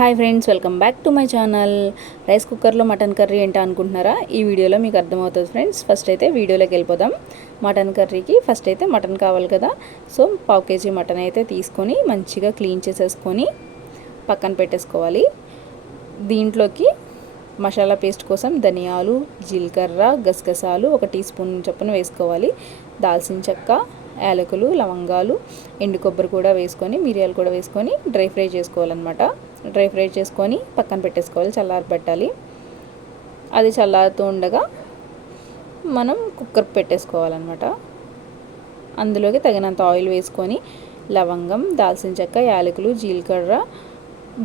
Hi friends, welcome back to my channel. Rice కుక్కర్లో mutton curry ఏంటో అనుకుంటున్నారా? ఈ వీడియోలో మీకు అర్థమవుతుంది ఫ్రెండ్స్. ఫస్ట్ అయితే వీడియోలోకి వెళ్ళిపోదాం. మటన్ కర్రీకి ఫస్ట్ అయితే మటన్ కావాలి కదా. సో 1/2 kg మటన్ అయితే తీసుకొని మంచిగా క్లీన్ చేసేసుకొని పక్కన పెట్టేసుకోవాలి. దీంట్లోకి మసాలా పేస్ట్ కోసం ధనియాలు, జీలకర్ర, గసగసాలు 1 టీ స్పూన్ చొప్పున వేసుకోవాలి. దాల్చిన చెక్క, యాలకులు, లవంగాలు, ఎండు కొబ్బరి కూడా వేసుకొని, మిరియాలు కూడా వేసుకొని డ్రై ఫ్రై చేసుకోవాలన్నమాట. డ్రై ఫ్రై చేసుకొని పక్కన పెట్టేసుకోవాలి, చల్లారబెట్టాలి. అది చల్లారుతూ ఉండగా మనం కుక్కర్ పెట్టేసుకోవాలన్నమాట. అందులోకి తగినంత ఆయిల్ వేసుకొని లవంగం, దాల్చిన చెక్క, యాలకులు, జీలకర్ర,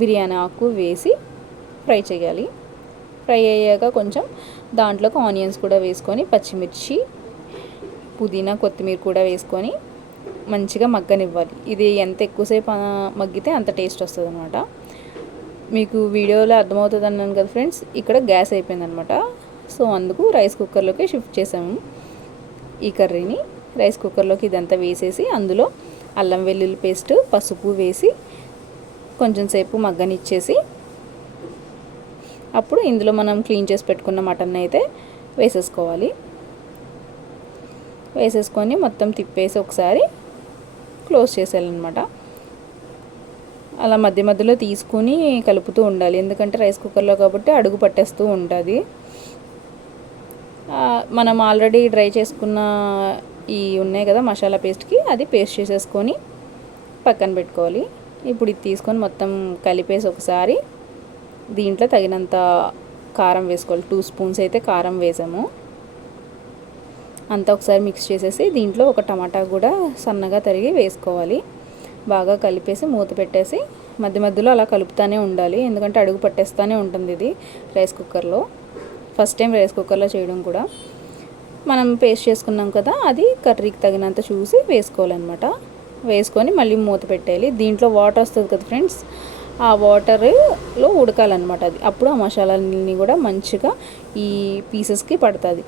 బిర్యానీ ఆకు వేసి ఫ్రై చేయాలి. ఫ్రై అయ్యాక కొంచెం దాంట్లోకి ఆనియన్స్ కూడా వేసుకొని, పచ్చిమిర్చి, పుదీనా, కొత్తిమీర కూడా వేసుకొని మంచిగా మగ్గనివ్వాలి. ఇది ఎంత ఎక్కువసేపు మగ్గితే అంత టేస్ట్ వస్తుంది అనమాట. మీకు వీడియోలో అర్థమవుతుంది అన్నాను కదా ఫ్రెండ్స్. ఇక్కడ గ్యాస్ అయిపోయిందనమాట. సో అందుకు రైస్ కుక్కర్లోకి షిఫ్ట్ చేసాము ఈ కర్రీని. రైస్ కుక్కర్లోకి ఇదంతా వేసేసి అందులో అల్లం వెల్లుల్లి పేస్ట్, పసుపు వేసి కొంచెం సేపు మగ్గనిచ్చేసి అప్పుడు ఇందులో మనం క్లీన్ చేసి పెట్టుకున్న మటన్ అయితే వేసేసుకోవాలి. వేసేసుకొని మొత్తం తిప్పేసి ఒకసారి క్లోజ్ చేసేయాలన్నమాట. అలా మధ్య మధ్యలో తీసుకుని కలుపుతూ ఉండాలి, ఎందుకంటే రైస్ కుక్కర్లో కాబట్టి అడుగు పట్టేస్తూ ఉంటుంది. మనం ఆల్రెడీ డ్రై చేసుకున్న ఈ ఉన్నాయి కదా మసాలా పేస్ట్కి, అది పేస్ట్ చేసేసుకొని పక్కన పెట్టుకోవాలి. ఇప్పుడు ఇది తీసుకొని మొత్తం కలిపేసి ఒకసారి దీంట్లో తగినంత కారం వేసుకోవాలి. 2 స్పూన్స్ అయితే కారం వేసాము. అంతా ఒకసారి మిక్స్ చేసేసి దీంట్లో ఒక టమాటా కూడా సన్నగా తరిగి వేసుకోవాలి. బాగా కలిపేసి మూత పెట్టేసి మధ్య మధ్యలో అలా కలుపుతూనే ఉండాలి, ఎందుకంటే అడుగు పట్టేస్తూనే ఉంటుంది ఇది రైస్ కుక్కర్లో. ఫస్ట్ టైం రైస్ కుక్కర్లో చేయడం కూడా. మనం పేస్ట్ చేసుకున్నాం కదా, అది కర్రీకి తగినంత చూసి వేసుకోవాలన్నమాట. వేసుకొని మళ్ళీ మూత పెట్టేయాలి. దీంట్లో వాటర్ వస్తుంది కదా ఫ్రెండ్స్, ఆ వాటర్లో ఉడకాలన్నమాట అది. అప్పుడు ఆ మసాలాలన్నీ కూడా మంచిగా ఈ పీసెస్కి పడుతుంది.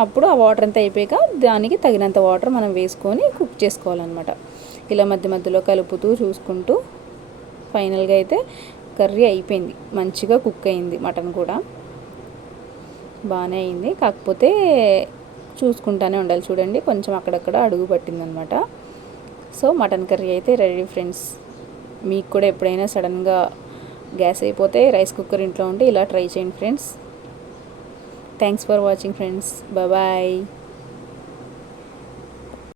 అప్పుడు ఆ వాటర్ అంతా అయిపోయాక దానికి తగినంత వాటర్ మనం వేసుకొని కుక్ చేసుకోవాలన్నమాట. ఇలా మధ్య మధ్యలో కలుపుతూ చూసుకుంటూ ఫైనల్గా అయితే కర్రీ అయిపోయింది. మంచిగా కుక్ అయింది. మటన్ కూడా బాగానే అయింది, కాకపోతే చూసుకుంటూనే ఉండాలి. చూడండి, కొంచెం అక్కడక్కడ అడుగు పట్టిందనమాట. సో మటన్ కర్రీ అయితే రెడీ ఫ్రెండ్స్. మీకు కూడా ఎప్పుడైనా సడన్గా గ్యాస్ అయిపోతే రైస్ కుక్కర్ ఇంట్లో ఉంటే ఇలా ట్రై చేయండి friends. Thanks for watching friends. Bye.